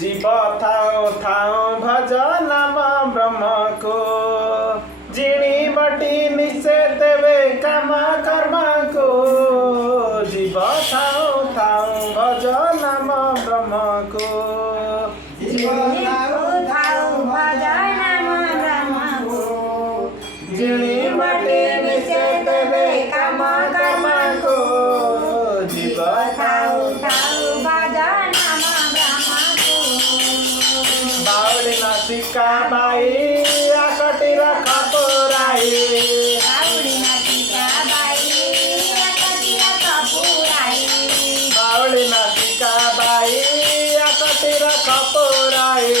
जीव थाओ थाओ भज नाम ब्रह्म को जिणी बटी निश्चय देवे काम कर्म को जीव थाओ थाओ भज नाम ब्रह्म को जिणी बटी निश्चय देवे काम कर्म को जीव थाओ बावली नासिका बाई आकटीर कपुराई बावली नासिका बाई आकटीर कपुराई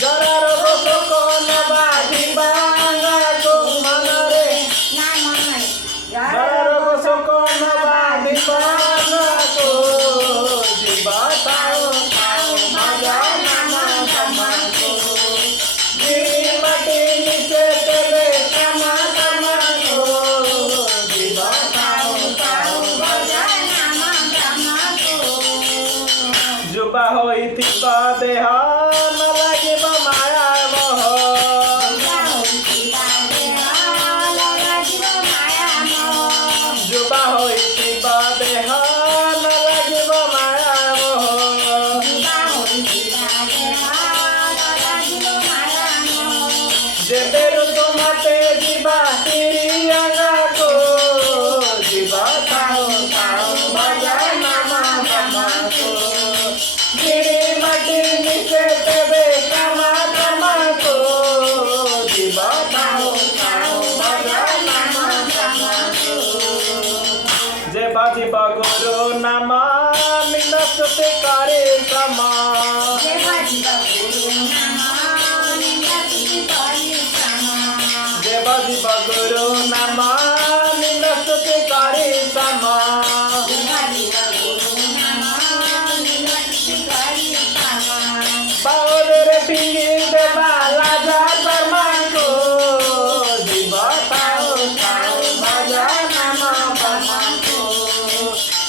जरा रोग शोक नबाधी बांगाको मनरे जरा रोग शोक नबाधी बांगाको जीव थाओ थाओ भज नाम ब्रह्म को जिणी बटी निश्चय देवे काम कर्म को जीव थाओ थाओ भज जुबा होइथिब देह न लागिब माया मोह जुबा होइथिब देह न लागिब माया मोह जेबे ऋतु मते जीवा तिरियांगा को जीव थाओ थाओ भज नाम ब्रह्म को जिणी बटी निश्चय देवे काम कर्म को जीव थाओ थाओ भज नाम ब्रह्म को जे बाजीब गुरु नाम निंद स्तुति करे सम जे बाजीब गुरु नाम निंद स्तुति करे सम बाउरे पिंगी देवा लाजा कर्म को जीव थाओ थाओ भज नाम ब्रह्म को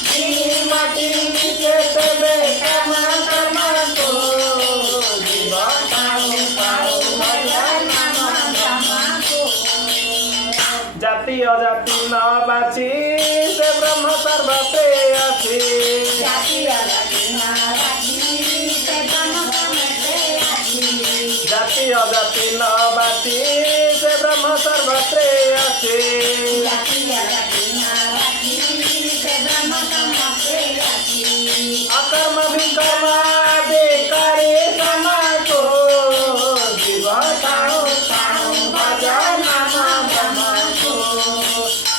जिणी बटी निश्चय देवे काम कर्म को जीव थाओ थाओ भज नाम ब्रह्म को जाति अजाति न बाची से ब्रह्म सर्वत्र अछि जाति अजाति न बाची से ब्रह्म सर्वत्र अछि अकर्म विकर्म आदि करे सम को जीव थाओ थाओ भज नाम ब्रह्म को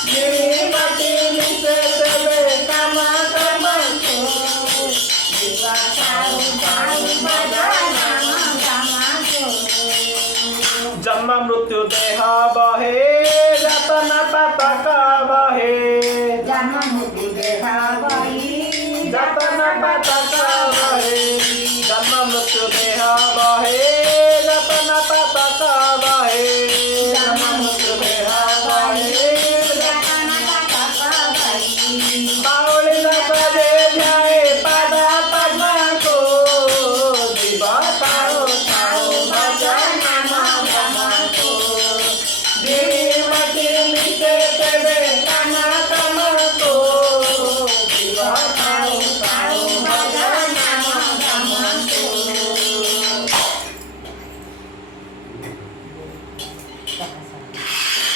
जिणी बटी निश्चय देवे काम कर्म को जीव थाओ थाओ भज नाम ब्रह्म को जन्म मृत्यु देह बहे जतना पातक बहे जतना पातक बहे